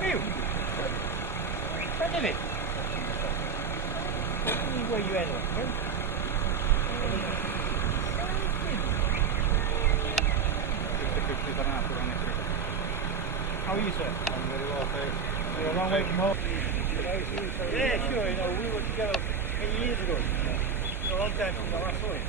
Viu? Cadê ele? Where you at? How are you, sir? I'm very well, thanks. You're a long way from home. Yeah, sure. You know, we were together many years ago. A long time since I last saw him.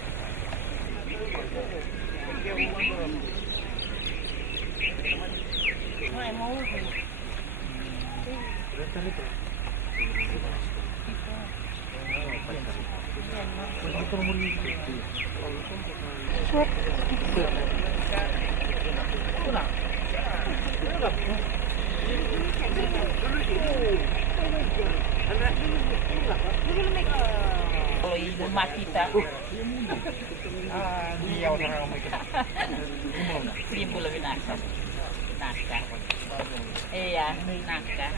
Kalau ibu mati tak, Dia orang ramai ke? timbul lebih nakal. Nakal. Iya, nakal.